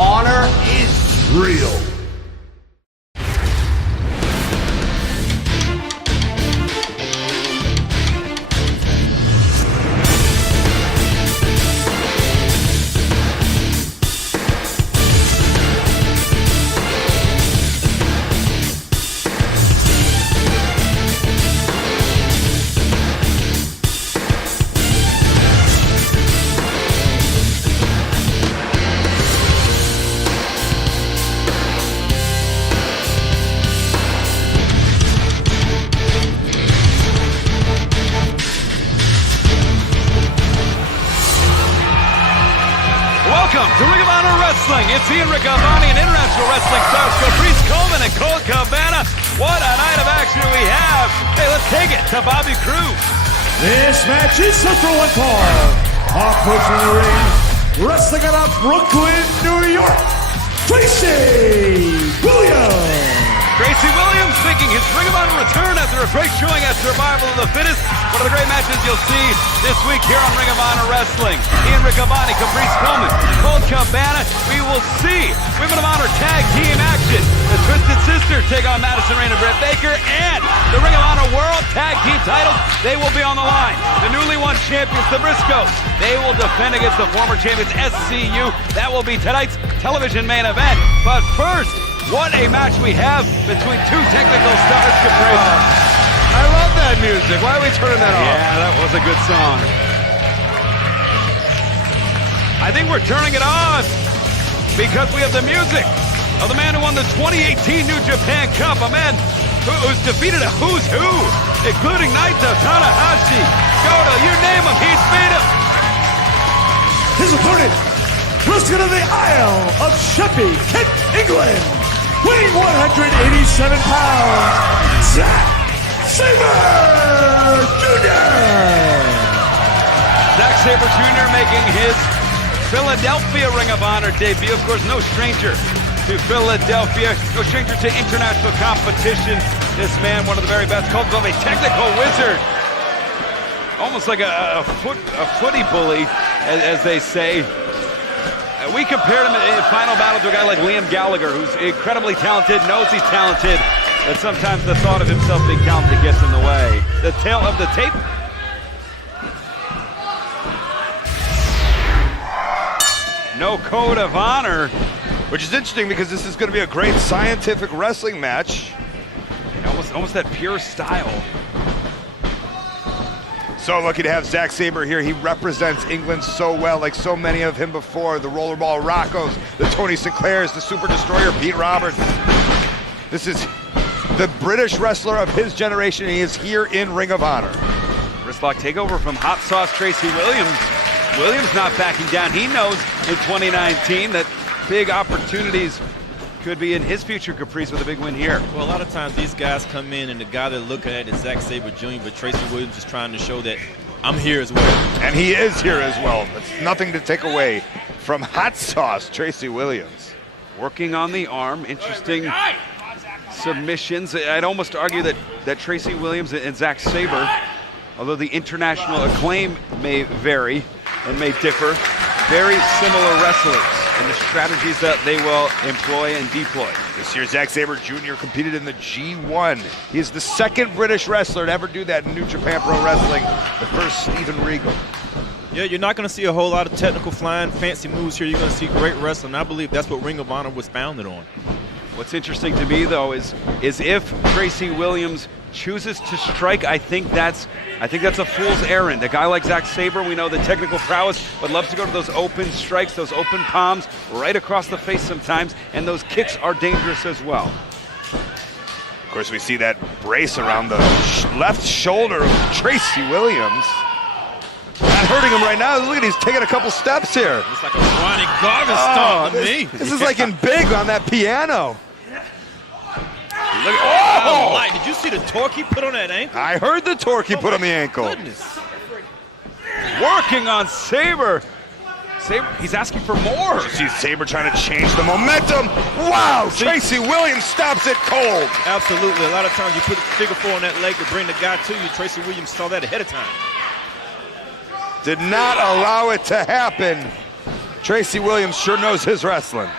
honor is real. Welcome to Ring of Honor Wrestling. It's Ian Riccaboni and International Wrestling stars Caprice Coleman and Colt Cabana. What a night of action we have. Hey, let's take it to Bobby Cruz. This match is set for one fall. Approaching the ring, wrestling out of Brooklyn, New York, Tracy Williams. Tracy Williams making his Ring of Honor return after a great showing at Survival of the Fittest. One of the great matches you'll see this week here on Ring of Honor Wrestling. Ian Riccaboni, Caprice Coleman, Colt Cabana. We will see Women of Honor tag team action. The Twisted Sisters take on Madison Rayne and Britt Baker, and the Ring of Honor World Tag Team titles, they will be on the line. The newly won champions, the Briscoes, they will defend against the former champions, SCU. That will be tonight's television main event. But first, what a match we have between two technical stars, Caprice. I love that music. Why are we turning that off? Yeah, that was a good song. I think we're turning it on because we have the music of the man who won the 2018 New Japan Cup, a man who's defeated a who's who, including Naito, Tanahashi, Goto, you name him, he's beat him. His opponent, wrestling in the Isle of Sheffield, Kent, England, weighing 187 pounds, Zack Sabre Jr. Zack Sabre Jr. making his Philadelphia Ring of Honor debut. Of course, no stranger to Philadelphia, no stranger to international competition. This man, one of the very best, called himself a technical wizard. Almost like a footy bully, as they say. We compared him in Final Battle to a guy like Liam Gallagher, who's incredibly talented, knows he's talented, but sometimes the thought of himself being talented gets in the way. The tail of the tape. No code of honor. Which is interesting because this is going to be a great scientific wrestling match. Almost that pure style. So lucky to have Zack Sabre here. He represents England so well, like so many of him before. The Rollerball Roccos, the Tony Sinclairs, the Super Destroyer, Pete Roberts. This is the British wrestler of his generation. He is here in Ring of Honor. Wristlock takeover from Hot Sauce Tracy Williams. Williams not backing down. He knows in 2019 that big opportunities could be in his future, Caprice, with a big win here. Well, a lot of times these guys come in and the guy they're looking at is Zack Sabre Jr., but Tracy Williams is trying to show that I'm here as well. And he is here as well. It's nothing to take away from Hot Sauce Tracy Williams. Working on the arm, interesting submissions. I'd almost argue that Tracy Williams and Zack Sabre, although the international acclaim may vary and may differ, very similar wrestlers and the strategies that they will employ and deploy. This year, Zack Sabre Jr. competed in the G1. He is the second British wrestler to ever do that in New Japan Pro Wrestling. The first, Steven Regal. Yeah, you're not going to see a whole lot of technical flying, fancy moves here. You're going to see great wrestling. I believe that's what Ring of Honor was founded on. What's interesting to me, though, is if Tracy Williams chooses to strike, I think that's a fool's errand. A guy like Zack Sabre, we know the technical prowess, but loves to go to those open strikes, those open palms, right across the face sometimes, and those kicks are dangerous as well. Of course, we see that brace around the left shoulder of Tracy Williams. Not hurting him right now. Look at, he's taking a couple steps here. It's like a Ronnie Garvin stomp to me. This is like in Big on that piano. Look at, oh! Did you see the torque he put on that ankle? I heard the torque he put on the ankle. Goodness. Working on Sabre. Sabre, he's asking for more. You see Sabre trying to change the momentum. Wow, Tracy Williams stops it cold. Absolutely. A lot of times you put a figure four on that leg to bring the guy to you. Tracy Williams saw that ahead of time. Did not allow it to happen. Tracy Williams sure knows his wrestling.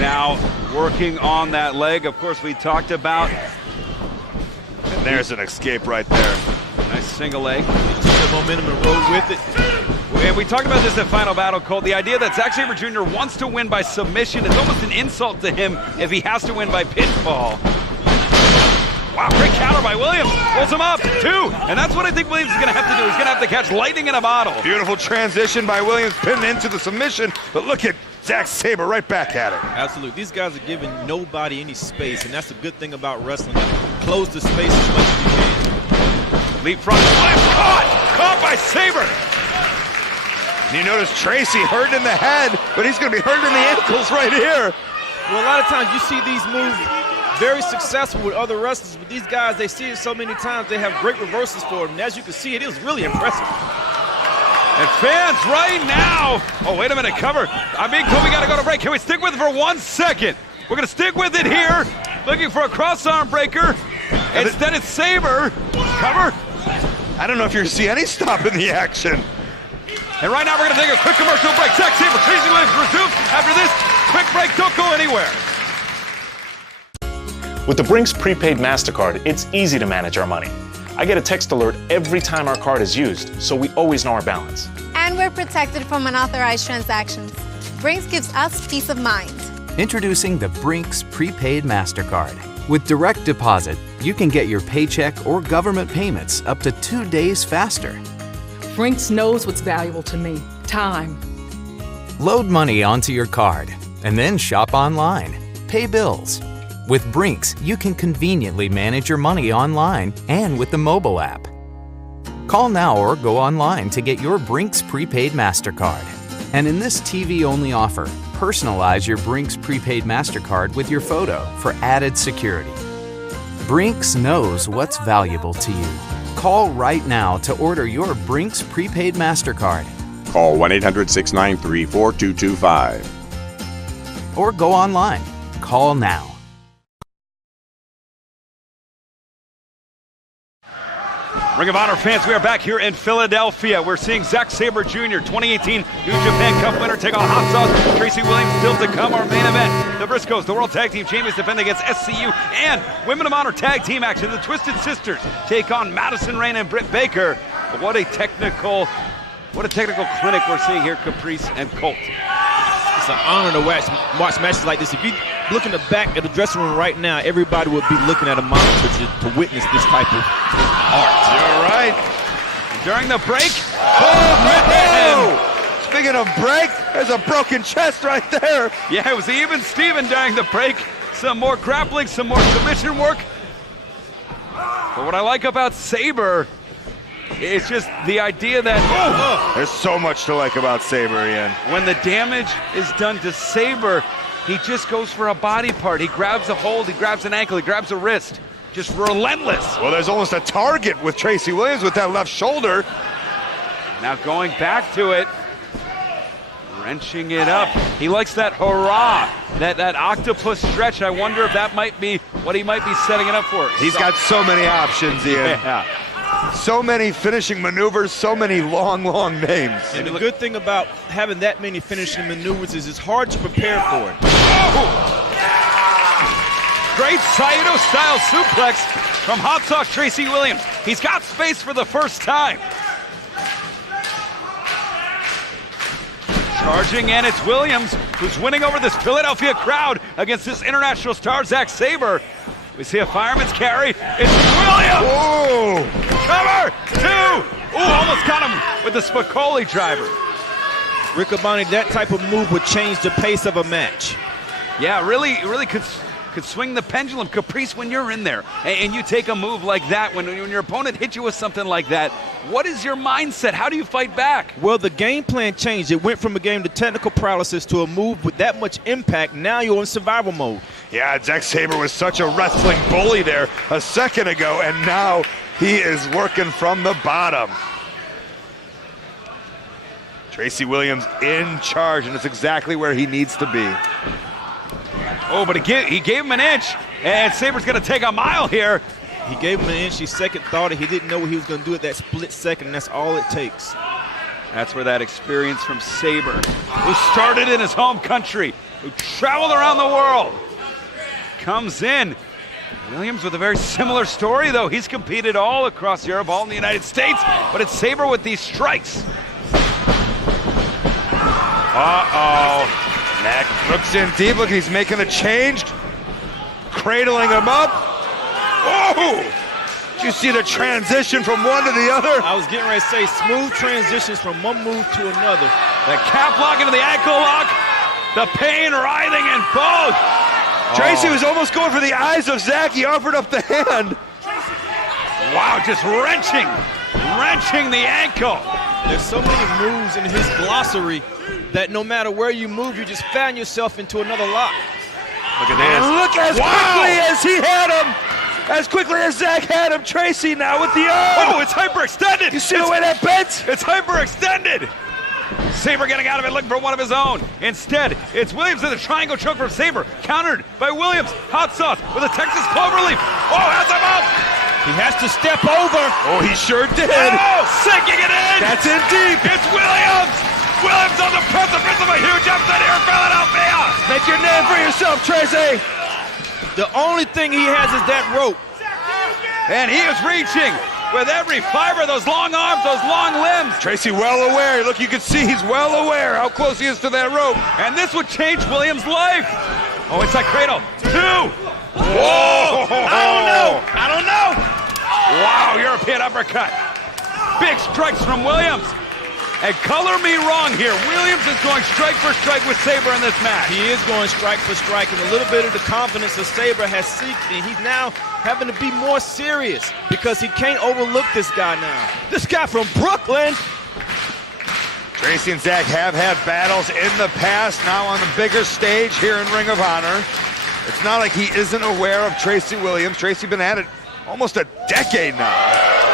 Now working on that leg. Of course, we talked about. And there's an escape right there. Nice single leg. Took the momentum and rode with it. And we talked about this at Final Battle, Colt. The idea that Zack Sabre Jr. wants to win by submission is almost an insult to him if he has to win by pinfall. Wow, great counter by Williams. Pulls him up, 2. And that's what I think Williams is going to have to do. He's going to have to catch lightning in a bottle. Beautiful transition by Williams, pinned into the submission. But look at Zack Sabre right back at it. Absolutely. These guys are giving nobody any space, and that's a good thing about wrestling. Close the space as much as you can. Leap front, caught by Sabre. You notice Tracy hurt in the head, but he's going to be hurt in the ankles right here. Well, a lot of times you see these moves very successful with other wrestlers, but these guys, they see it so many times, they have great reversals for them. And as you can see, it is really impressive. And fans right now, oh, wait a minute, cover. I mean, we got to go to break. Can we stick with it for 1 second? We're going to stick with it here, looking for a cross arm breaker. Instead, it's Sabre. Cover. I don't know if you're going to see any stop in the action. And right now, we're going to take a quick commercial break. Zack Sabre, Tracy Williams resume. After this, quick break, don't go anywhere. With the Brinks prepaid MasterCard, it's easy to manage our money. I get a text alert every time our card is used, so we always know our balance. And we're protected from unauthorized transactions. Brinks gives us peace of mind. Introducing the Brinks prepaid MasterCard. With direct deposit, you can get your paycheck or government payments up to 2 days faster. Brinks knows what's valuable to me, time. Load money onto your card and then shop online. Pay bills. With Brinks, you can conveniently manage your money online and with the mobile app. Call now or go online to get your Brinks prepaid MasterCard. And in this TV-only offer, personalize your Brinks prepaid MasterCard with your photo for added security. Brinks knows what's valuable to you. Call right now to order your Brinks prepaid MasterCard. Call 1-800-693-4225. Or go online. Call now. Ring of Honor fans, we are back here in Philadelphia. We're seeing Zack Sabre Jr., 2018 New Japan Cup winner, take on Hot Sauce. Tracy Williams still to come, our main event. The Briscoes, the World Tag Team Champions, defend against SCU, and Women of Honor Tag Team action. The Twisted Sisters take on Madison Rayne and Britt Baker. But what a technical clinic we're seeing here, Caprice and Colt. It's an honor to watch matches like this. If you look in the back of the dressing room right now, everybody would be looking at a monitor to witness this type of art. You're right. During the break. Oh! Speaking of break, there's a broken chest right there. Yeah, it was even Steven during the break. Some more grappling, some more submission work. But what I like about Sabre, it's just the idea that there's so much to like about Sabre, Ian. when the damage is done to Sabre, he just goes for a body part. He grabs a hold, he grabs an ankle, he grabs a wrist. Just relentless. Well, there's almost a target with Tracy Williams with that left shoulder. Now going back to it, wrenching it up. He likes that hurrah, that octopus stretch. I wonder if that might be what he might be setting it up for. He's got so many options, Ian. Yeah. So many finishing maneuvers, so many long names. And the good thing about having that many finishing maneuvers is it's hard to prepare for it. Great Saito-style suplex from Hot Sauce Tracy Williams. He's got space for the first time. Charging, and it's Williams who's winning over this Philadelphia crowd against this international star, Zack Sabre. We see a fireman's carry. It's Williams! Whoa! Cover! 2! Ooh, almost got him with the Spicoli driver. Riccaboni, that type of move would change the pace of a match. Yeah, really could swing the pendulum. Caprice, when you're in there and you take a move like that, when your opponent hits you with something like that, what is your mindset? How do you fight back? Well, the game plan changed. It went from a game to technical paralysis to a move with that much impact. Now you're in survival mode. Yeah, Zack Sabre was such a wrestling bully there a second ago, and now he is working from the bottom. Tracy Williams in charge, and it's exactly where he needs to be. Oh, but he gave him an inch, and Sabre's going to take a mile here. He gave him an inch. He second thought it. He didn't know what he was going to do at that split second, and that's all it takes. That's where that experience from Sabre, who started in his home country, who traveled around the world, comes in. Williams with a very similar story, though. He's competed all across Europe, all in the United States, but it's Sabre with these strikes. Uh-oh. Mac looks in deep. Look, he's making a change. Cradling him up. Oh! Did you see the transition from one to the other? I was getting ready to say smooth transitions from one move to another. The cap lock into the ankle lock. The pain writhing in both. Tracy was almost going for the eyes of Zach. He offered up the hand. Wow, just wrenching the ankle. There's so many moves in his glossary that no matter where you move, you just fan yourself into another lock. Look at this. And look as quickly as he had him. As quickly as Zach had him, Tracy now with the arm. Oh, it's hyperextended. You see the way that bent? It's hyperextended. Sabre getting out of it, looking for one of his own. Instead, it's Williams in the triangle choke from Sabre, countered by Williams. Hot sauce with a Texas cloverleaf. Oh, has him up. He has to step over. Oh, he sure did. Oh, sinking it in. That's in deep. It's Williams. Williams on the precipice of a huge upset here in Philadelphia. Make your name for yourself, Tracy. The only thing he has is that rope. And he is reaching with every fiber, those long arms, those long limbs. Tracy well aware. Look, you can see he's well aware how close he is to that rope. And this would change Williams' life. Oh, inside cradle. 2. Whoa! I don't know. Wow, European uppercut. Big strikes from Williams. And color me wrong here. Williams is going strike for strike with Sabre in this match. He is going strike for strike, and a little bit of the confidence of Sabre has seeped in. He's now having to be more serious because he can't overlook this guy now. This guy from Brooklyn. Tracy and Zach have had battles in the past, now on the bigger stage here in Ring of Honor. It's not like he isn't aware of Tracy Williams. Tracy been at it almost a decade now.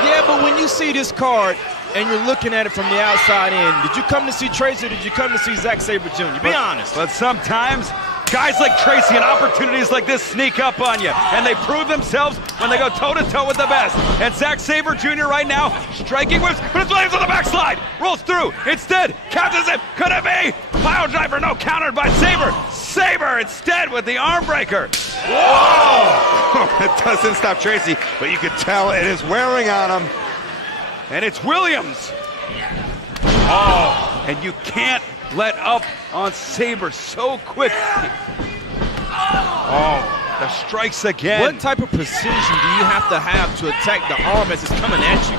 Yeah, but when you see this card and you're looking at it from the outside in, did you come to see Tracy or did you come to see Zack Sabre Jr.? Be honest. But sometimes guys like Tracy and opportunities like this sneak up on you, and they prove themselves when they go toe-to-toe with the best. And Zack Sabre Jr. right now, striking whips, but it's Williams on the backslide. Rolls through, instead, catches it. Could it be? Pile driver, no, countered by Sabre. Sabre instead with the arm breaker. Whoa! It doesn't stop Tracy, but you can tell it is wearing on him. And it's Williams. Oh, and you can't let up on Sabre so quick. Oh, the strikes again. What type of precision do you have to attack the arm as it's coming at you?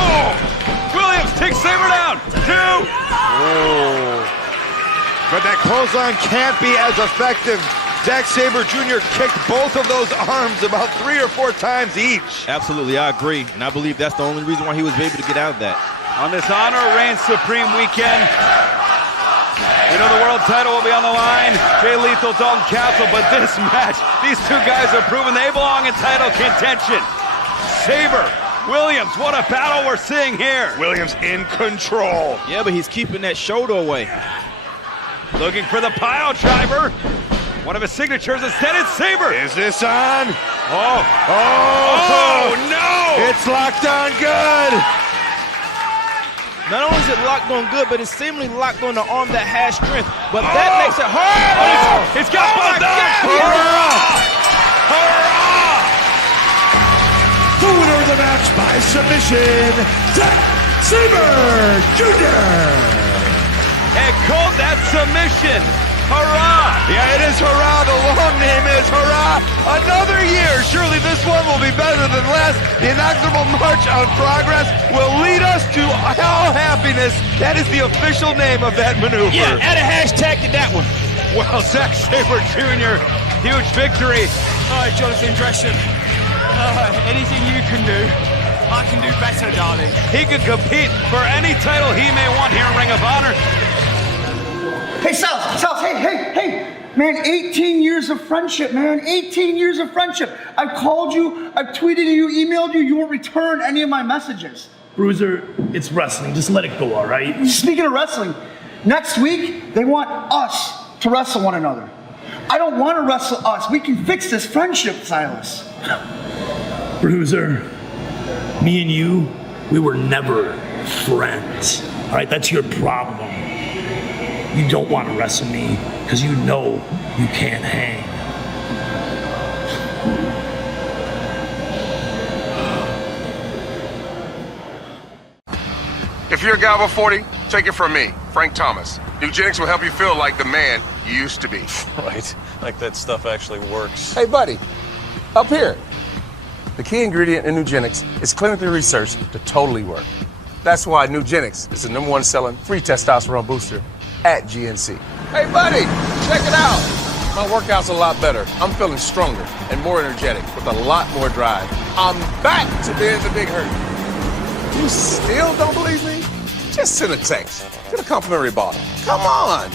Oh! Williams takes Sabre down. 2. Oh. But that clothesline can't be as effective. Zack Sabre Jr. kicked both of those arms about 3 or 4 times each. Absolutely, I agree. And I believe that's the only reason why he was able to get out of that. On this Honor Reigns Supreme weekend, you know the world title will be on the line. Jay Lethal, Dalton Castle, but this match, these two guys are proving they belong in title contention. Sabre, Williams, what a battle we're seeing here. Williams in control. Yeah, but he's keeping that shoulder away. Looking for the pile driver. One of his signatures, instead it's Sabre. Is this on? Oh, no! It's locked on good. Not only is it locked on good, but it's seemingly locked on the arm that has strength. But that makes it hard. It's got both arms. Hurrah! The winner of the match by submission, Zack Sabre Jr. And called that submission. Hurrah! Yeah, it is hurrah. The long name is hurrah. Another year. Surely this one will be better than last. The inexorable march of progress will lead us to all happiness. That is the official name of that maneuver. Yeah, add a hashtag to that one. Well, Zack Sabre Jr., huge victory. All right, Jonathan Gresham. Anything you can do, I can do better, darling. He can compete for any title he may want here in Ring of Honor. Hey, Sal, hey, man, 18 years of friendship, man, 18 years of friendship. I've called you, I've tweeted you, emailed you, you won't return any of my messages. Bruiser, it's wrestling. Just let it go, all right? Speaking of wrestling, next week, they want us to wrestle one another. I don't want to wrestle us. We can fix this friendship, Silas. Bruiser, me and you, we were never friends. All right, that's your problem. You don't want to wrestle me because you know you can't hang. If you're a guy over 40, take it from me, Frank Thomas. Eugenics will help you feel like the man you used to be. Right, like that stuff actually works. Hey, buddy, up here. The key ingredient in Eugenics is clinically researched to totally work. That's why Eugenics is the #1 selling free testosterone booster at GNC. Hey, buddy, check it out. My workout's a lot better. I'm feeling stronger and more energetic with a lot more drive. I'm back to being the big hurt. You still don't believe me? Just send a text. Get a complimentary bottle. Come on.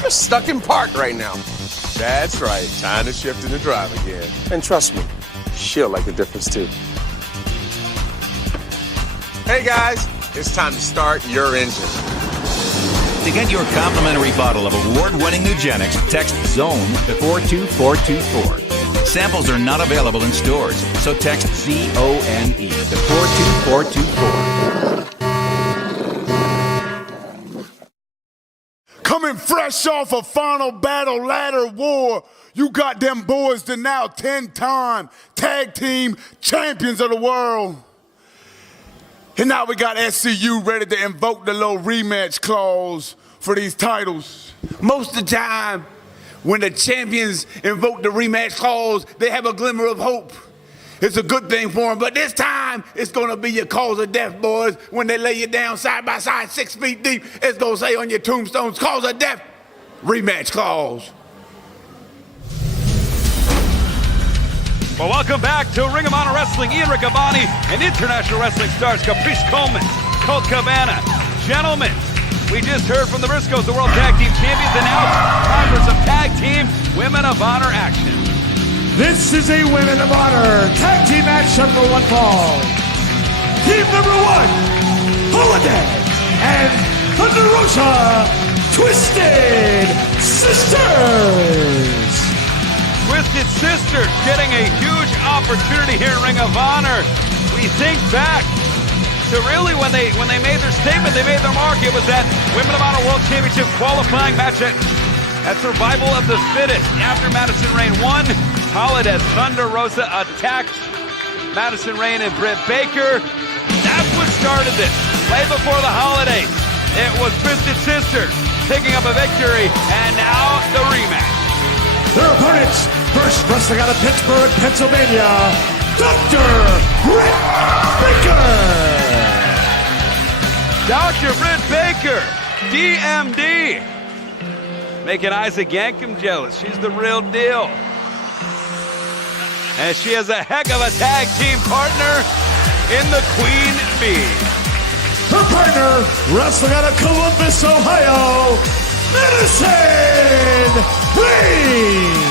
You're stuck in park right now. That's right. Time to shift into drive again. And trust me, she'll like the difference too. Hey guys, it's time to start your engine. To get your complimentary bottle of award-winning Eugenics, text ZONE to 42424. Samples are not available in stores, so text ZONE to 42424. Coming fresh off a final battle ladder war, you got them boys that now 10-time tag team champions of the world. And now we got SCU ready to invoke the little rematch clause for these titles. Most of the time, when the champions invoke the rematch clause, they have a glimmer of hope. It's a good thing for them, but this time, it's gonna be your cause of death, boys. When they lay you down side by side, 6 feet deep, it's gonna say on your tombstones, cause of death, rematch clause. Well, welcome back to Ring of Honor Wrestling. Ian Riccaboni and international wrestling stars Caprice Coleman, Colt Cabana. Gentlemen, we just heard from the Briscoes, the World Tag Team Champions, and now it's time for some Tag Team Women of Honor action. This is a Women of Honor tag team match number 1 fall. Team number 1, Holiday and Thunder Rosa, Twisted Sisters. Twisted Sisters getting a huge opportunity here in Ring of Honor. We think back to really when they made their statement, they made their mark. It was that Women of Honor World Championship qualifying match at Survival of the Fittest. After Madison Rayne won, Holiday, Thunder Rosa attacked Madison Rayne and Britt Baker. That's what started this. Way before the holidays, it was Twisted Sisters picking up a victory, and now the rematch. Their opponents, first wrestling out of Pittsburgh, Pennsylvania, Dr. Britt Baker. Dr. Britt Baker, DMD. Making Isaac Yankem jealous. She's the real deal. And she has a heck of a tag team partner in the Queen Bee. Her partner, wrestling out of Columbus, Ohio, Madison Rayne.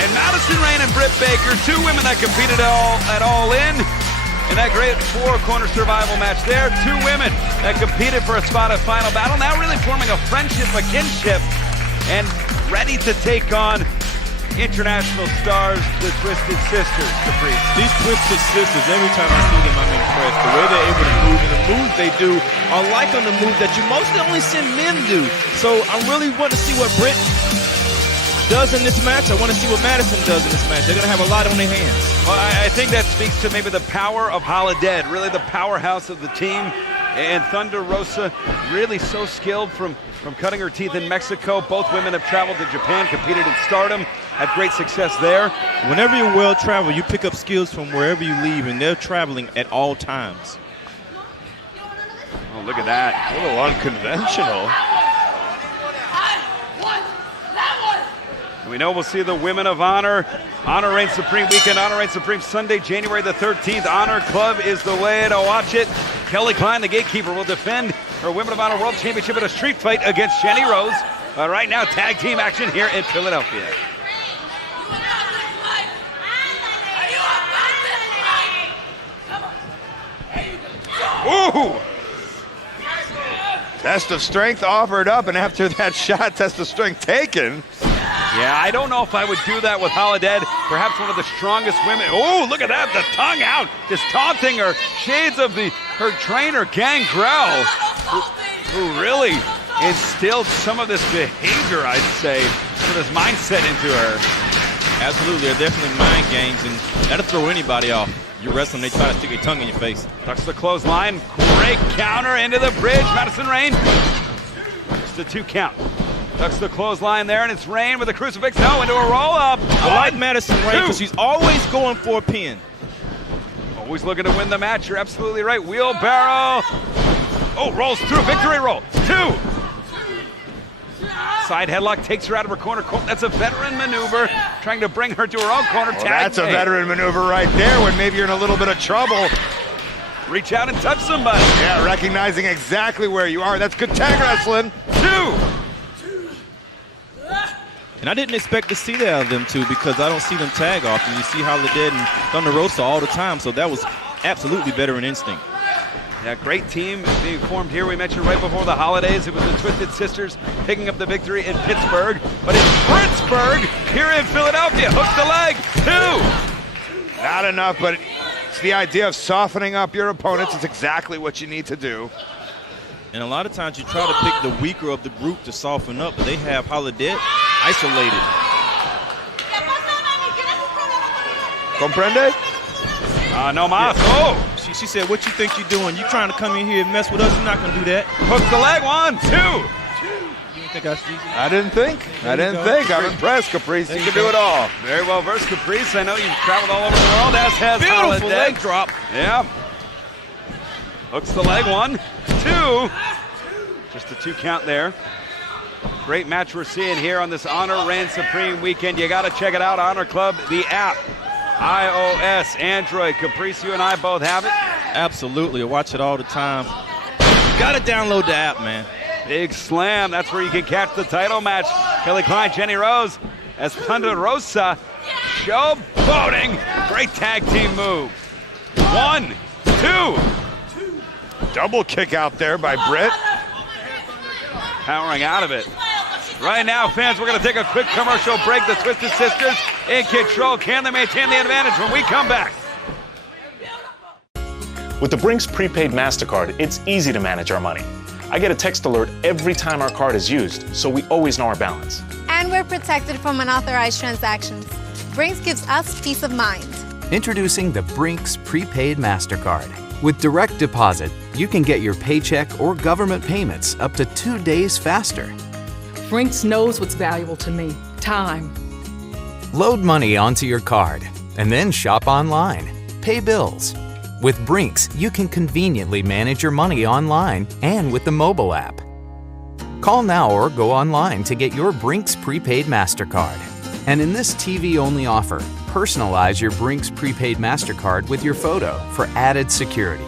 And Madison Rayne and Britt Baker, 2 women that competed at All In that great 4-corner survival match there. 2 women that competed for a spot at Final Battle, now really forming a friendship, a kinship, and ready to take on international stars, the Twisted Sisters, Caprice. These Twisted Sisters, every time I see them, I'm impressed. The way they're able to move, and the moves they do are like on the moves that you mostly only see men do. So I really want to see what Britt does in this match. I want to see what Madison does in this match. They're going to have a lot on their hands. Well, I think that speaks to maybe the power of Holiday, really the powerhouse of the team. And Thunder Rosa, really so skilled from cutting her teeth in Mexico. Both women have traveled to Japan, competed in Stardom, had great success there. Whenever you're well-traveled, you pick up skills from wherever you leave, and they're traveling at all times. Oh, look at that. A little unconventional. We know we'll see the Women of Honor. Honor Reign Supreme Weekend, Honor Reign Supreme Sunday, January the 13th. Honor Club is the way to watch it. Kelly Klein, the gatekeeper, will defend her Women of Honor World Championship in a street fight against Jenny Rose. Right now, tag team action here in Philadelphia. Ooh! Test of strength offered up, and after that shot, test of strength taken. Yeah, I don't know if I would do that with Holiday. Perhaps one of the strongest women. Oh, look at that, the tongue out, just taunting her. Shades of her trainer, Gangrel, who really instilled some of this behavior, I'd say, some of this mindset into her. Absolutely, they're definitely mind games, and that'll throw anybody off. You wrestle them, they try to stick their tongue in your face. Tucks the clothesline, great counter into the bridge. Madison Rayne, just a 2 count. Tucks the clothesline there, and it's Rayne with a crucifix. No, into a roll-up. I like Madison Rayne because she's always going for a pin. Always looking to win the match. You're absolutely right. Wheelbarrow. Oh, rolls through. Victory roll. 2. Side headlock takes her out of her corner. That's a veteran maneuver, trying to bring her to her own corner. Well, that's a veteran maneuver right there when maybe you're in a little bit of trouble. Reach out and touch somebody. Yeah, recognizing exactly where you are. That's good tag wrestling. 2. And I didn't expect to see that out of them two because I don't see them tag often. You see Holiday and Thunder Rosa all the time, so that was absolutely veteran instinct. Yeah, great team being formed here. We mentioned right before the holidays, it was the Twisted Sisters picking up the victory in Pittsburgh. But in Pittsburgh, here in Philadelphia, hook the leg, 2. Not enough, but it's the idea of softening up your opponents. It's exactly what you need to do. And a lot of times you try to pick the weaker of the group to soften up, but they have Holiday isolated. Comprende? No mas. Oh! She said, what you think you're doing? You trying to come in here and mess with us? You're not going to do that. Hook the leg, 1, 2. You didn't think I see you? I didn't think. I'm impressed, Caprice. You can do it all. Very well versed, Caprice. I know you've traveled all over the world, as has Beautiful Holiday. leg drop. Yeah. Hooks the leg, 1, 2. Just a 2 count there. Great match we're seeing here on this Honor Reign Supreme weekend. You got to check it out, Honor Club, the app. iOS, Android. Caprice, you and I both have it. Absolutely. I watch it all the time. Got to download the app, man. Big Slam. That's where you can catch the title match. Kelly Klein, Jenny Rose, as Thunder Rosa showboating. Great tag team move. 1, 2. Double kick out there by Britt. Powering out of it. Right now, fans, we're going to take a quick commercial break. The Twisted Sisters in control. Can they maintain the advantage when we come back? With the Brinks prepaid MasterCard, it's easy to manage our money. I get a text alert every time our card is used, so we always know our balance. And we're protected from unauthorized transactions. Brinks gives us peace of mind. Introducing the Brinks prepaid MasterCard. With direct deposit, you can get your paycheck or government payments up to 2 days faster. Brinks knows what's valuable to me. Time. Load money onto your card and then shop online. Pay bills. With Brinks, you can conveniently manage your money online and with the mobile app. Call now or go online to get your Brinks prepaid MasterCard. And in this TV-only offer, personalize your Brinks prepaid MasterCard with your photo for added security.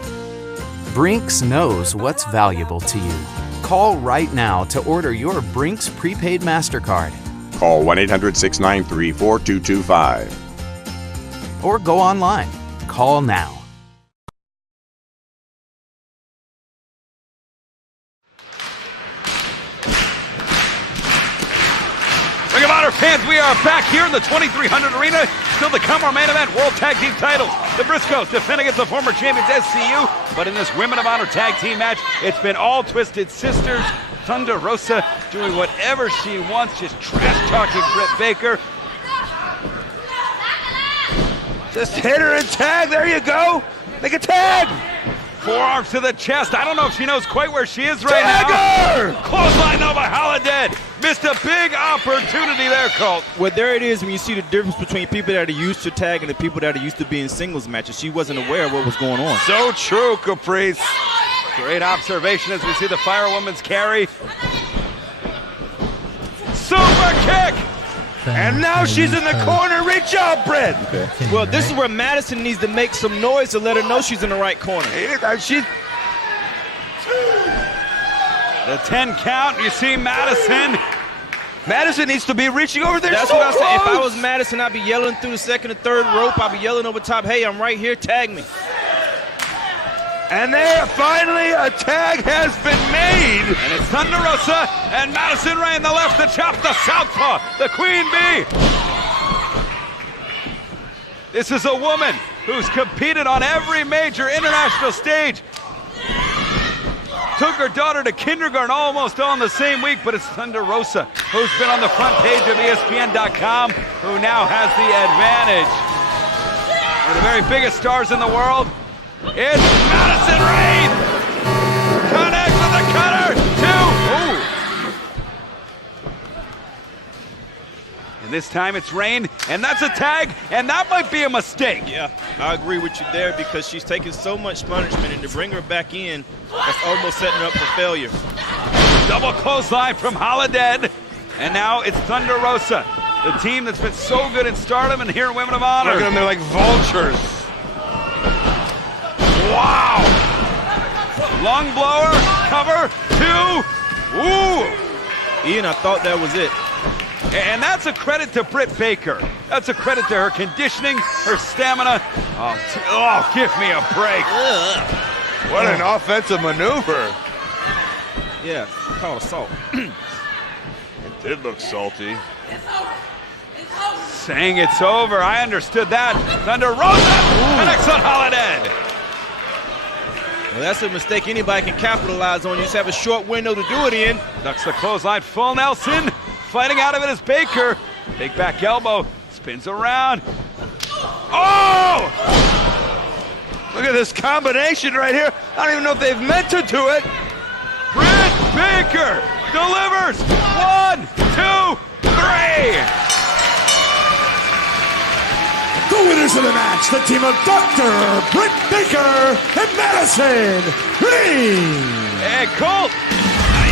Brinks knows what's valuable to you. Call right now to order your Brinks prepaid MasterCard. Call 1-800-693-4225. Or go online. Call now. Ring of Honor fans, we are back here in the 2300 Arena. Still to come, our main event, World Tag Team titles. The Briscoes defending against the former champions SCU. But in this Women of Honor Tag Team match, it's been all Twisted Sisters. Thunder Rosa doing whatever she wants, just trash-talking Britt Baker. Just hit her and tag. There you go. Make a tag. Forearms to the chest. I don't know if she knows quite where she is right now. Clothesline though by Holiday. Missed a big opportunity there, Colt. Well, there it is when you see the difference between people that are used to tag and the people that are used to being singles matches. She wasn't aware of what was going on. So true, Caprice. Great observation as we see the Firewoman's carry. Super kick. And now she's in the corner. Reach out, Britt. Well, this is where Madison needs to make some noise to let her know she's in the right corner. She's... The 10 count, you see Madison. Madison needs to be reaching over there. That's so what I said. If I close. was Madison, I'd be yelling through the second and third rope. I'd be yelling over top, hey, I'm right here, tag me. And there, finally, a tag has been made. And it's Thunder Rosa and Madison Rayne, the left, the chop, the southpaw, the Queen Bee. This is a woman who's competed on every major international stage. Took her daughter to kindergarten almost all in the same week, but it's Thunder Rosa who's been on the front page of ESPN.com, who now has the advantage. One of the very biggest stars in the world. It's Madison Rayne! Connects with the cutter! 2! And this time it's Rayne, and that's a tag, and that might be a mistake. Yeah, I agree with you there because she's taken so much punishment, and to bring her back in, that's almost setting her up for failure. Double clothesline from Holiday, and now it's Thunder Rosa, the team that's been so good in Stardom and here in Women of Honor. Look at them, they're like vultures. Wow! Lung blower, cover, 2. Ooh! Ian, I thought that was it. And that's a credit to Britt Baker. That's a credit to her conditioning, her stamina. Oh, give me a break. What an offensive maneuver. Yeah, call assault. It did look salty. Saying it's over, I understood that. Thunder Rosa connects on Holiday. Well, that's a mistake anybody can capitalize on. You just have a short window to do it in. Ducks the clothesline, full Nelson. Fighting out of it is Baker. Big back elbow, spins around. Oh! Look at this combination right here. I don't even know if they've meant to do it. Britt Baker delivers. 1, 2, 3. The winners of the match, the team of Dr. Britt Baker and Madison Rayne. Hey, Colt,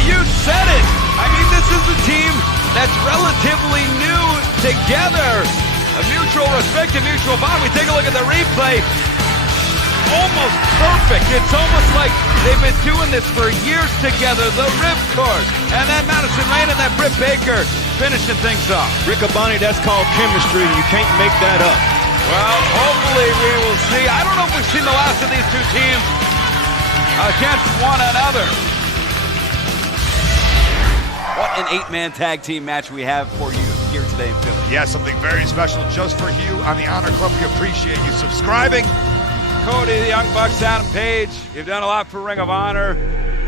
you said it. I mean, this is the team that's relatively new together. A mutual respect, a mutual bond. We take a look at the replay. Almost perfect. It's almost like they've been doing this for years together. The ripcord. And then Madison Rayne and then Britt Baker finishing things off. Riccaboni, that's called chemistry. You can't make that up. Well, hopefully we will see. I don't know if we've seen the last of these two teams against one another. What an 8-man tag team match we have for you here today in Philly. Yeah, something very special just for you on the Honor Club. We appreciate you subscribing. Cody, the Young Bucks, Adam Page, you've done a lot for Ring of Honor.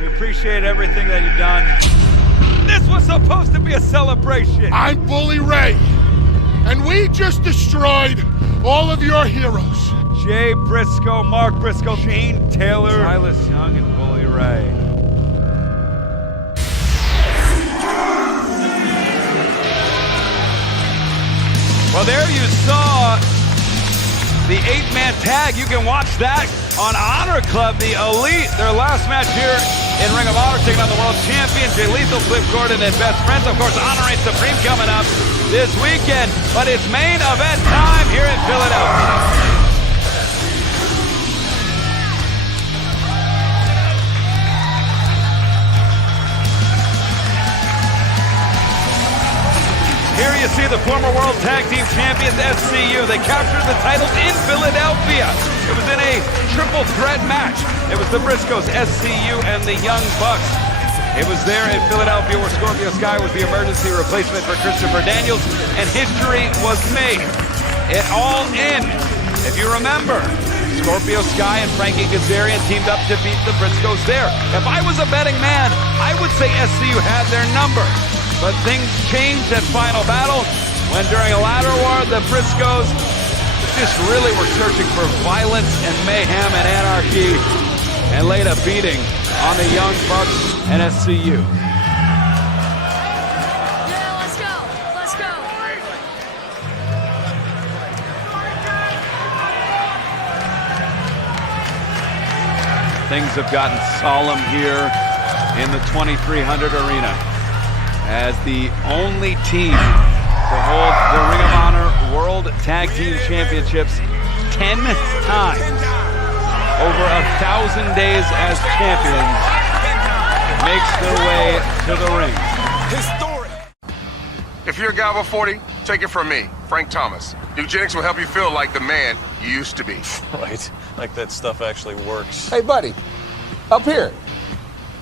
We appreciate everything that you've done. This was supposed to be a celebration. I'm Bully Ray, and we just destroyed all of your heroes. Jay Briscoe, Mark Briscoe, Shane Taylor, Silas Young, and Bully Ray. Well, there you saw the 8-man tag. You can watch that on Honor Club, the Elite. Their last match here in Ring of Honor, taking on the World Champion, Jay Lethal, Flip Gordon, and Best Friends. Of course, Honor Reigns Supreme coming up this weekend, but it's main event time here in Philadelphia. Here you see the former World Tag Team Champions, SCU. They captured the titles in Philadelphia. It was in a triple threat match. It was the Briscoes, SCU, and the Young Bucks. It was there in Philadelphia where Scorpio Sky was the emergency replacement for Christopher Daniels, and history was made. It all ended. If you remember, Scorpio Sky and Frankie Kazarian teamed up to beat the Briscoes there. If I was a betting man, I would say SCU had their number. But things changed at Final Battle when during a ladder war, the Briscoes just really were searching for violence and mayhem and anarchy and laid a beating on the Young Bucks and SCU. Yeah, let's go. Let's go. Things have gotten solemn here in the 2300 arena as the only team to hold the Ring of Honor World Tag Team Championships 10 times over 1,000 days as champions makes their way to the ring. If you're a guy over 40, take it from me, Frank Thomas. Eugenics will help you feel like the man you used to be. Right, like that stuff actually works. Hey, buddy, up here.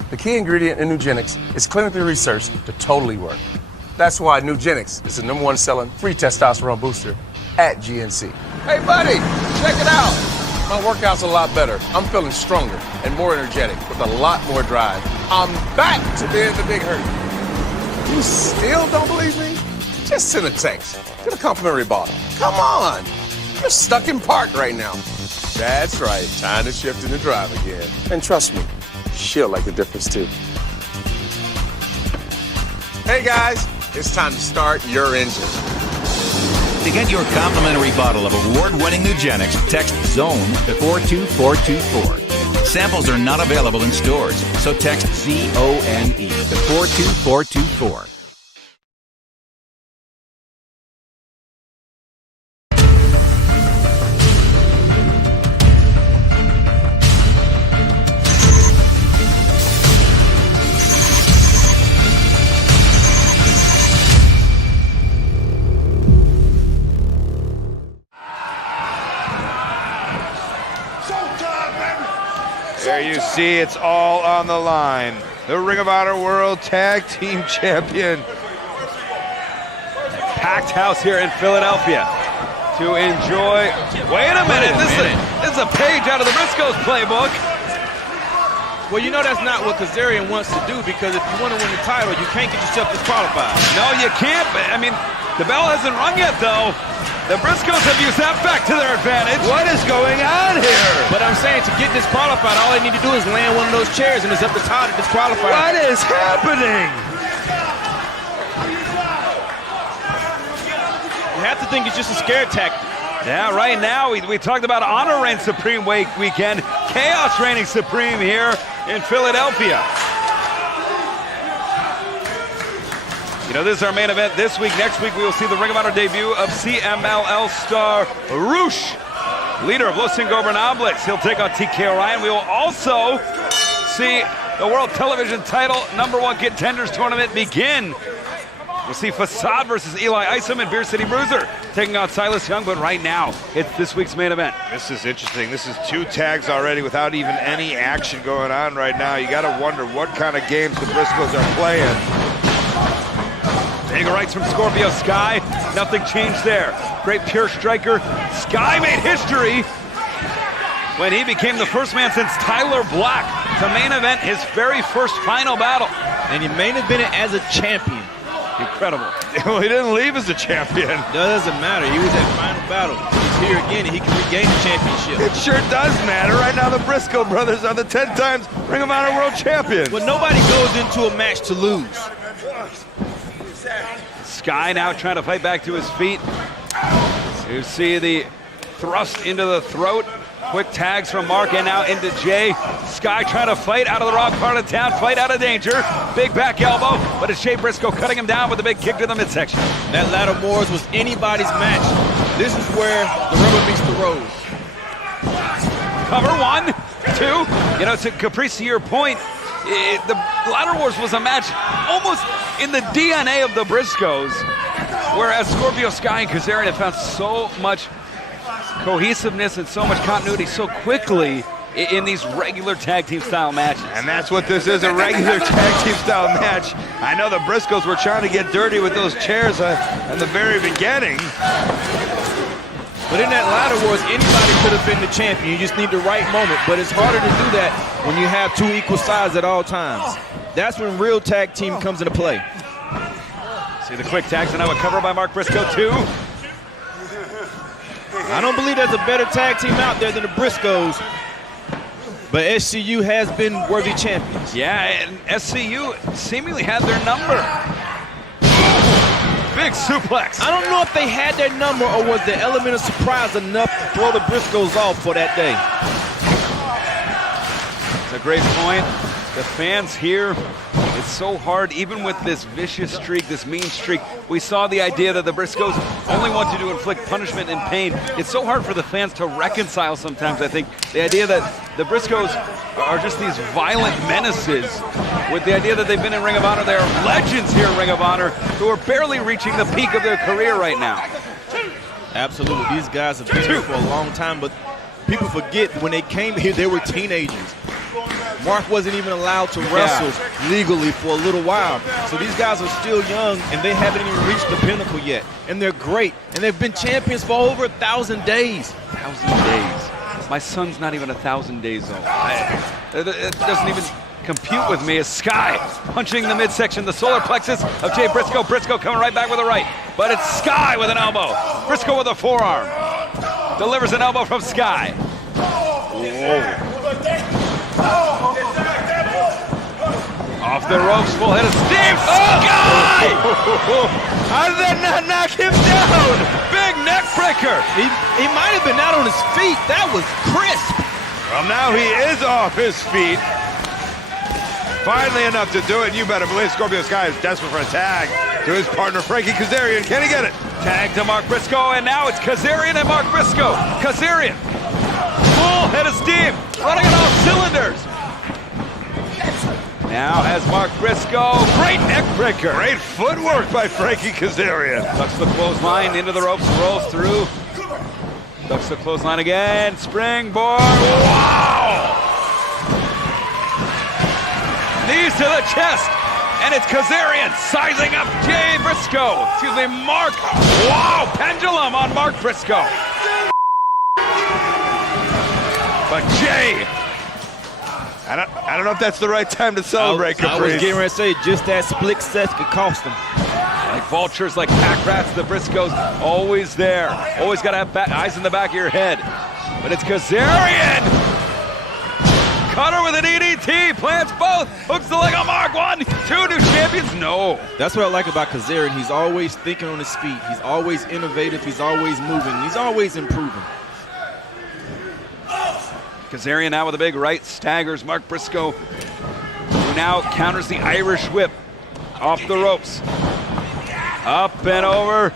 The key ingredient in Eugenics is clinically researched to totally work. That's why Eugenics is the #1 selling free testosterone booster at GNC. Hey, buddy, check it out. My workout's a lot better. I'm feeling stronger and more energetic with a lot more drive. I'm back to being the big hurt. You still don't believe me? Just send a text. Get a complimentary bottle. Come on. You're stuck in park right now. That's right. Time to shift into drive again. And trust me, she'll like the difference too. Hey guys, it's time to start your engine. To get your complimentary bottle of award-winning Nugenics, text ZONE to 42424. Samples are not available in stores, so text ZONE to 42424. There you see, it's all on the line. The Ring of Honor World Tag Team Champion. Packed house here in Philadelphia to enjoy. Wait a minute, this is a page out of the Briscoes playbook. Well, you know that's not what Kazarian wants to do, because if you want to win the title, you can't get yourself disqualified. No, you can't. I mean, the bell hasn't rung yet, though. The Briscoes have used that back to their advantage. What is going on here? But I'm saying, to get disqualified, all they need to do is land one of those chairs, and it's up to Todd to disqualify. What is happening? You have to think it's just a scare tactic. Yeah, right now, we talked about Honor Reign Supreme weekend. Chaos reigning supreme here in Philadelphia. You know, this is our main event this week. Next week, we will see the Ring of Honor debut of CMLL star Roosh, leader of Los Ingobernables. He'll take on TK Orion. We will also see the World Television title #1 contenders tournament begin. We'll see Facade versus Eli Isom and Beer City Bruiser taking on Silas Young, but right now, it's this week's main event. This is interesting. This is 2 tags already without even any action going on right now. You got to wonder what kind of games the Briscoes are playing. Big rights from Scorpio Sky. Nothing changed there. Great pure striker. Sky made history when he became the first man since Tyler Black to main event his very first final battle. And he main evented as a champion. Incredible. Well, he didn't leave as a champion. That doesn't matter. He was at final battle. He's here again, and he can regain the championship. It sure does matter. Right now, the Briscoe brothers are the 10 times Ring of Honor World Champions. Well, nobody goes into a match to lose. Sky now trying to fight back to his feet. You see the thrust into the throat. Quick tags from Mark and now into Jay. Sky trying to fight out of the wrong part of town, fight out of danger. Big back elbow, but it's Jay Briscoe cutting him down with a big kick to the midsection. That ladder wars was anybody's match. This is where the rubber meets the road. Cover 1, 2. You know, to Caprice, to your point, the ladder wars was a match almost in the DNA of the Briscoes, whereas Scorpio Sky and Kazarian have found so much cohesiveness and so much continuity so quickly in these regular tag team style matches. And that's what this is, a regular tag team style match. I know the Briscoes were trying to get dirty with those chairs at the very beginning. But in that ladder wars, anybody could have been the champion. You just need the right moment. But it's harder to do that when you have 2 equal sides at all times. That's when real tag team comes into play. See the quick tags, and now a cover by Mark Briscoe, 2. I don't believe there's a better tag team out there than the Briscoes. But SCU has been worthy champions. Yeah, and SCU seemingly had their number. Big suplex. I don't know if they had their number or was the element of surprise enough to throw the Briscoes off for that day. It's a great point. The fans here, it's so hard, even with this vicious streak, this mean streak. We saw the idea that the Briscoes only wanted to inflict punishment and pain. It's so hard for the fans to reconcile sometimes, I think. The idea that the Briscoes are just these violent menaces with the idea that they've been in Ring of Honor. They are legends here in Ring of Honor who are barely reaching the peak of their career right now. Absolutely. These guys have been here for a long time, but people forget when they came here, they were teenagers. Mark wasn't even allowed to wrestle legally for a little while. So these guys are still young, and they haven't even reached the pinnacle yet. And they're great. And they've been champions for over 1,000 days. 1,000 days. My son's not even 1,000 days old. It doesn't even compute with me. As Sky punching the midsection, the solar plexus of Jay Briscoe. Briscoe coming right back with a right. But it's Sky with an elbow. Briscoe with a forearm. Delivers an elbow from Sky. Whoa. Off the ropes, full head of steam. Sky! How did that not knock him down? Big neck breaker. He might have been out on his feet. That was crisp. Well, now he is off his feet. Finally enough to do it. You better believe Scorpio Sky is desperate for a tag to his partner, Frankie Kazarian. Can he get it? Tag to Mark Briscoe, and now it's Kazarian and Mark Briscoe. Kazarian, full head of steam, running on all cylinders. Now has Mark Briscoe, great neck breaker. Great footwork by Frankie Kazarian. Ducks the clothesline into the ropes, rolls through. Ducks the clothesline again, springboard, wow! Knees to the chest, and it's Kazarian sizing up Jay Briscoe. Excuse me, Mark. Wow, pendulum on Mark Briscoe. But Jay, I don't know if that's the right time to celebrate, Caprice. I was getting ready to say, just that split second could cost him. Like vultures, like pack rats, the Briscoes always there. Always got to have eyes in the back of your head. But it's Kazarian. Cutter with an EDT, plants both, hooks the leg on Mark. 1, 2, new champions, no. That's what I like about Kazarian. He's always thinking on his feet. He's always innovative. He's always moving. He's always improving. Kazarian now with a big right, staggers Mark Briscoe, who now counters the Irish whip off the ropes. Up and over,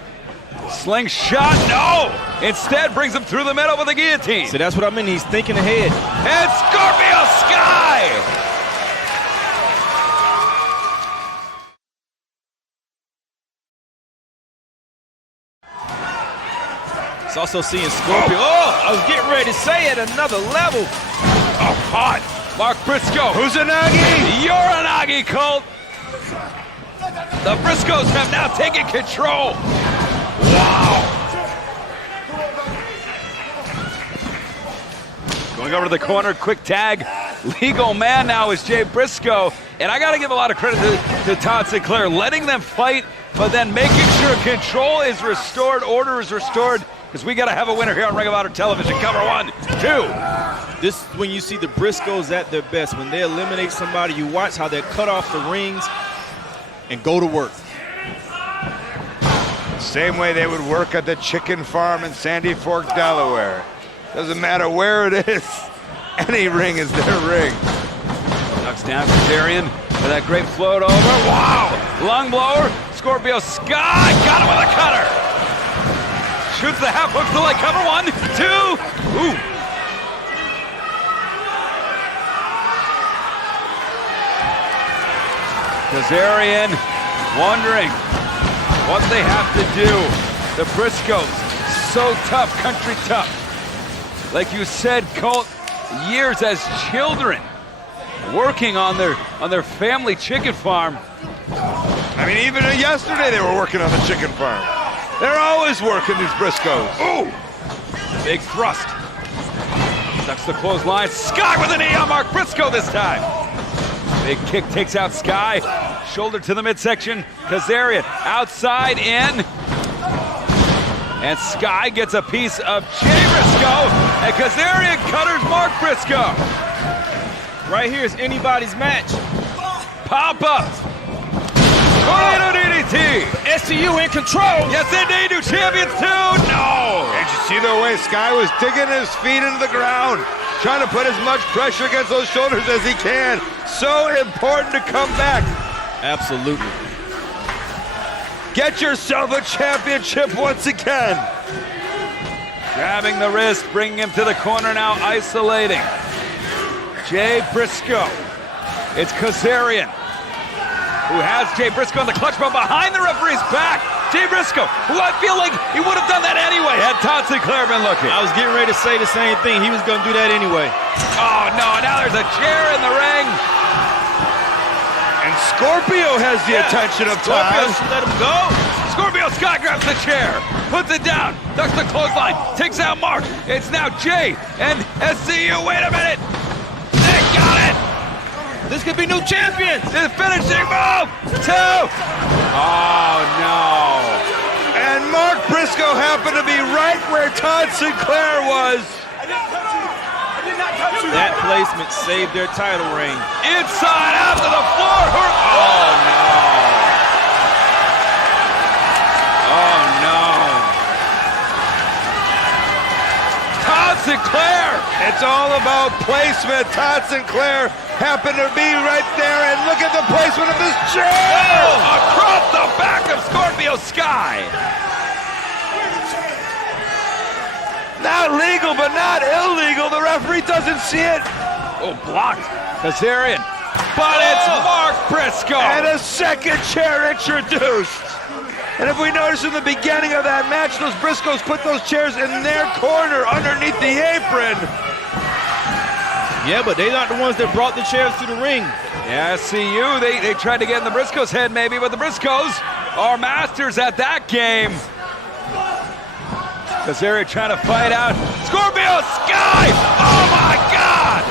slingshot, no! Instead brings him through the middle with a guillotine. So that's what I mean, he's thinking ahead. And Scorpio Sky! It's also seeing Scorpio. Oh, I was getting ready to say at another level. Oh, hot. Mark Briscoe. Who's Unagi? You're Unagi, Colt. The Briscoes have now taken control. Wow. Going over to the corner, quick tag. Legal man now is Jay Briscoe. And I got to give a lot of credit to Todd Sinclair, letting them fight, but then making sure control is restored, order is restored, because we got to have a winner here on Ring of Honor Television. Cover 1, 2. This is when you see the Briscoes at their best. When they eliminate somebody, you watch how they cut off the rings and go to work. Same way they would work at the chicken farm in Sandy Fork, Delaware. Doesn't matter where it is, any ring is their ring. Ducks down Kazarian for that great float over. Wow! Lung blower. Scorpio Sky got him with a cutter. Shoots the half hook to the leg cover. 1, 2. Ooh. Kazarian wondering what they have to do. The Briscoes, so tough, country tough. Like you said, Colt, years as children working on their family chicken farm. I mean, even yesterday they were working on the chicken farm. They're always working, these Briscoes. Ooh! Big thrust. Ducks the clothesline. Sky with a knee on Mark Briscoe this time. Big kick takes out Sky. Shoulder to the midsection. Kazarian outside in. And Sky gets a piece of Jay Briscoe. And Kazarian cutters Mark Briscoe. Right here is anybody's match. Pop up. Tornado DDT. SCU in control. Yes, indeed. New champions too. No. Did you see the way Sky was digging his feet into the ground, trying to put as much pressure against those shoulders as he can. So important to come back. Absolutely. Get yourself a championship once again. Grabbing the wrist, bringing him to the corner now, isolating. Jay Briscoe. It's Kazarian, who has Jay Briscoe in the clutch from behind the referee's back. Jay Briscoe, who I feel like he would have done that anyway had Todd Sinclair been looking. I was getting ready to say the same thing. He was going to do that anyway. Oh, no, now there's a chair in the ring. And Scorpio has the attention of Scorpio Todd. should let him go. Scorpio Sky grabs the chair, puts it down, ducks the clothesline, takes out Mark. It's now Jay and SCU. Wait a minute. They got it. This could be new champions. The finishing move. 2. Oh, no. And Mark Briscoe happened to be right where Todd Sinclair was. That placement saved their title reign. Inside out to the floor. Oh, no. Oh, no. Todd Sinclair. It's all about placement. Todd Sinclair happened to be right there, and look at the placement of his chair! Oh, across the back of Scorpio Sky. Not legal, but not illegal. The referee doesn't see it. Oh, blocked. Kazarian. But it's Mark Briscoe. And a second chair introduced. And if we notice in the beginning of that match, those Briscoes put those chairs in their corner underneath the apron. Yeah, but they're not the ones that brought the chairs to the ring. Yeah, CU, they tried to get in the Briscoes' head maybe, but the Briscoes are masters at that game. Kazarian trying to fight out. Scorpio Sky! Oh my God!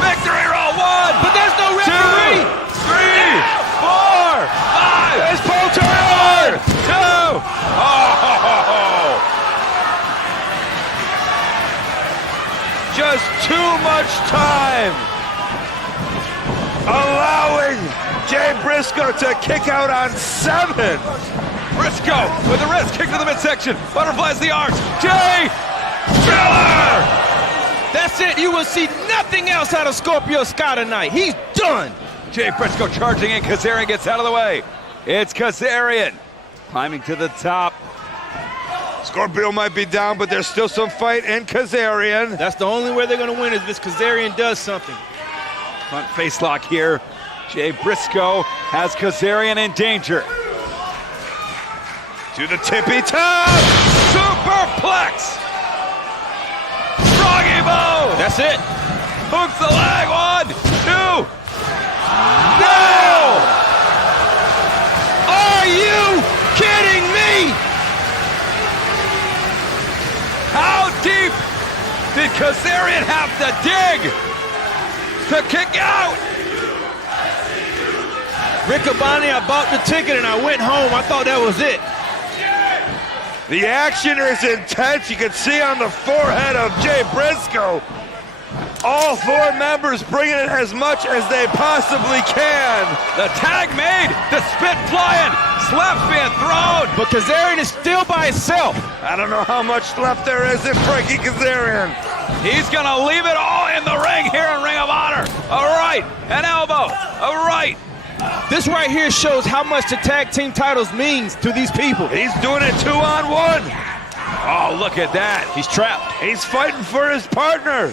Victory roll 1! But there's no referee! 3, 4, 5! There's Paul Turner! 2! Oh! Just too much time allowing Jay Briscoe to kick out on 7. Briscoe with the wrist, kick to the midsection, butterflies the arms. Jay Driller! That's it. You will see nothing else out of Scorpio Sky tonight. He's done. Jay Briscoe charging in. Kazarian gets out of the way. It's Kazarian climbing to the top. Scorpio might be down, but there's still some fight in Kazarian. That's the only way they're going to win is if Kazarian does something. Front face lock here. Jay Briscoe has Kazarian in danger. To the tippy top. Superplex. Froggy Bow. That's it. Hooks the leg. 1, 2. No! Are you kidding me? How deep did Kazarian have to dig to kick out? Riccaboni, I bought the ticket and I went home. I thought that was it. The action is intense. You can see on the forehead of Jay Briscoe. All 4 members bringing it as much as they possibly can. The tag made, the spit flying, slaps being thrown. But Kazarian is still by himself. I don't know how much left there is in Frankie Kazarian. He's gonna leave it all in the ring here in Ring of Honor. A right, an elbow, a right. This right here shows how much the tag team titles means to these people. He's doing it 2-on-1. Oh, look at that. He's trapped. He's fighting for his partner.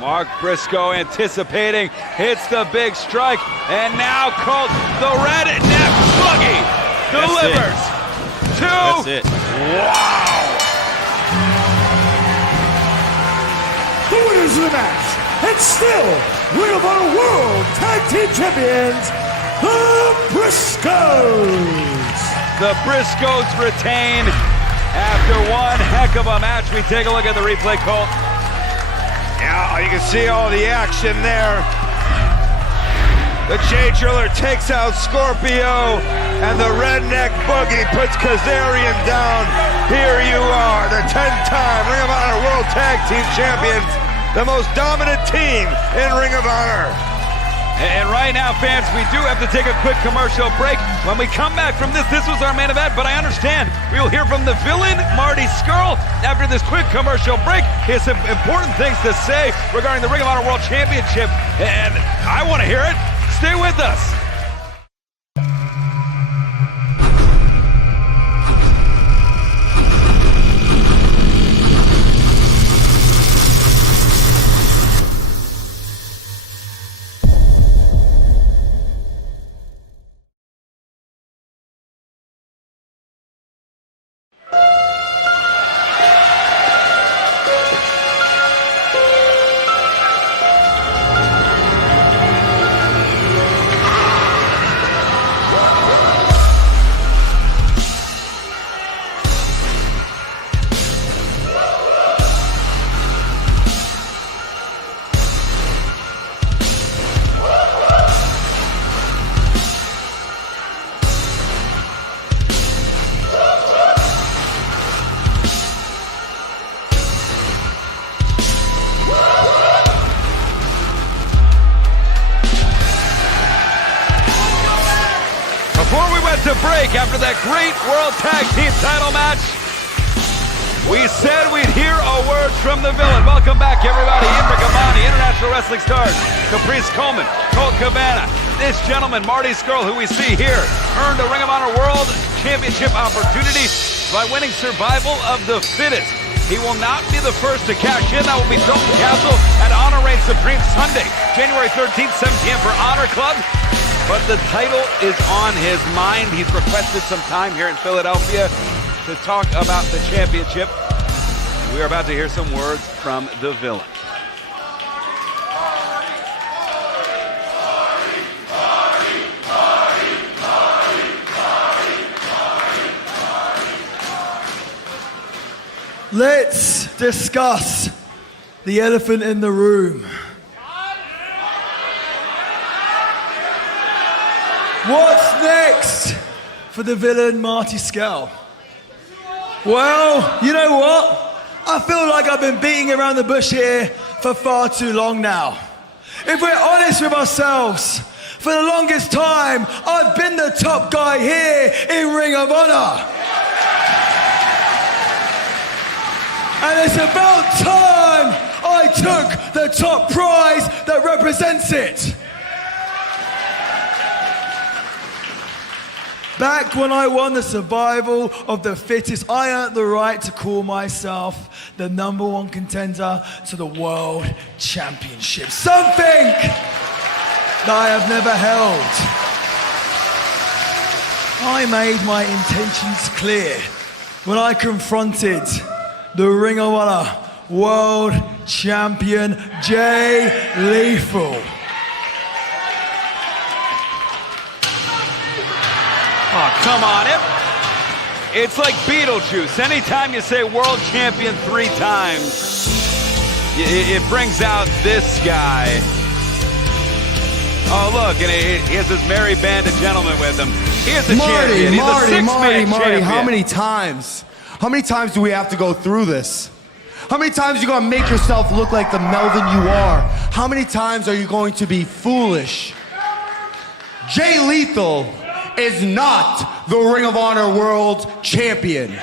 Mark Briscoe anticipating, hits the big strike, and now Colt, the redneck boogie, delivers. 2. That's it. Wow. The winners of the match, and still Ring of Honor World Tag Team Champions, the Briscoes. The Briscoes retain after one heck of a match. We take a look at the replay, Colt. Yeah, you can see all the action there. The Jay Driller takes out Scorpio, and the redneck boogie puts Kazarian down. Here you are, the 10-time Ring of Honor World Tag Team Champions, the most dominant team in Ring of Honor. And right now, fans, we do have to take a quick commercial break. When we come back from this was our main event, but I understand we will hear from the villain, Marty Scurll, after this quick commercial break. He has some important things to say regarding the Ring of Honor World Championship, and I want to hear it. Stay with us. Before we went to break, after that great World Tag Team title match, we said we'd hear a word from the villain. Welcome back, everybody. Ring of Honor, International Wrestling stars, Caprice Coleman, Colt Cabana. This gentleman, Marty Scurll, who we see here, earned a Ring of Honor World Championship opportunity by winning Survival of the Fittest. He will not be the first to cash in. That will be Dalton Castle at Honor Reign Supreme Sunday, January 13th, 7 p.m. for Honor Club. But the title is on his mind. He's requested some time here in Philadelphia to talk about the championship. We are about to hear some words from the villain. Let's discuss the elephant in the room. What's next for the villain Marty Scurll? Well, you know what? I feel like I've been beating around the bush here for far too long now. If we're honest with ourselves, for the longest time, I've been the top guy here in Ring of Honor. And it's about time I took the top prize that represents it. Back when I won the Survival of the Fittest, I earned the right to call myself the #1 contender to the World Championship. Something that I have never held. I made my intentions clear when I confronted the Ring of Honor World Champion Jay Lethal. Oh, come on. It's like Beetlejuice. Anytime you say world champion 3 times, it brings out this guy. Oh, look, and he has this merry band of gentlemen with him. He is the champion. He's a six-man champion. How many times? How many times do we have to go through this? How many times are you going to make yourself look like the Melvin you are? How many times are you going to be foolish? Jay Lethal is not the Ring of Honor World Champion.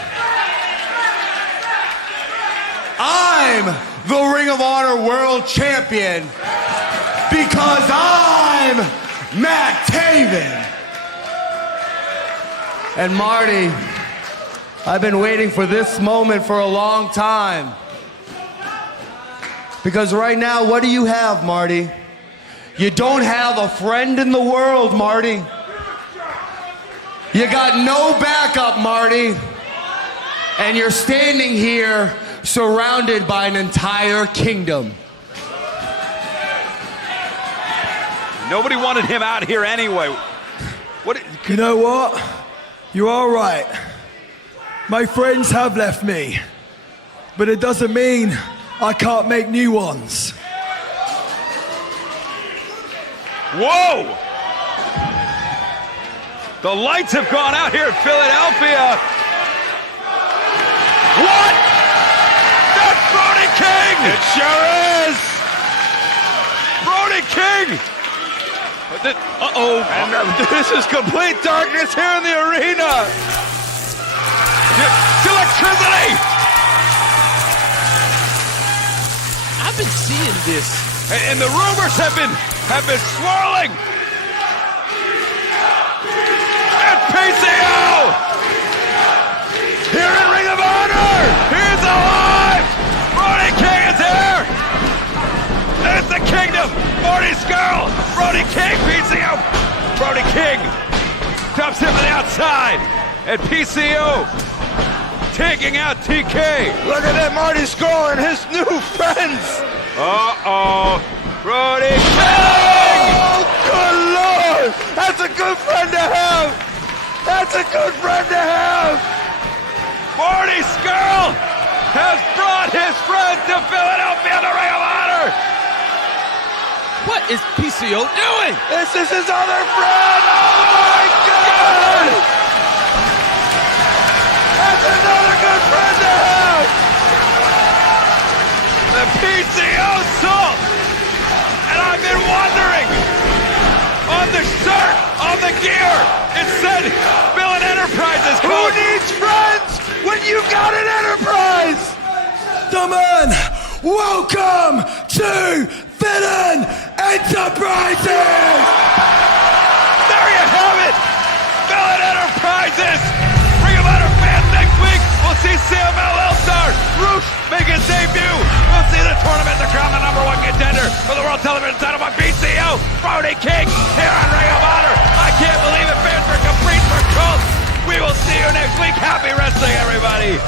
I'm the Ring of Honor World Champion because I'm Matt Taven. And Marty, I've been waiting for this moment for a long time. Because right now, what do you have, Marty? You don't have a friend in the world, Marty. You got no backup, Marty. And you're standing here surrounded by an entire kingdom. Nobody wanted him out here anyway. You know what? You're all right. My friends have left me, but it doesn't mean I can't make new ones. Whoa! The lights have gone out here in Philadelphia. What? That's Brody King! It sure is! Brody King! Uh-oh. And this is complete darkness here in the arena. Electricity! I've been seeing this. And the rumors have been swirling. And PCO! Here in Ring of Honor! He's alive! Brody King is here! It's the Kingdom! Marty Skrull! Brody King PCO! Brody King dumps him to the outside. And PCO taking out TK. Look at that Marty Skrull and his new friends. Uh-oh. Brody King! Oh, good Lord! That's a good friend to have! That's a good friend to have! Marty Skrull has brought his friend to Philadelphia to Ring of Honor! What is PCO doing? This is his other friend! Oh my God! That's another good friend to have! The PCO salt! And I've been wondering, on the shirt, on the gear, it said Villain Enterprises. Who needs friends when you got an Enterprise? The man, welcome to Villain Enterprises! There you have it! Villain Enterprises! Ring of Honor fans next week! We'll see Sam L.L.Star, Roosh make his debut! We'll see the tournament to crown the #1 contender for the World Television title by PCO! Brody King here on Ring of Honor! I can't believe it, fans are complete for Colt! We will see you next week! Happy wrestling, everybody!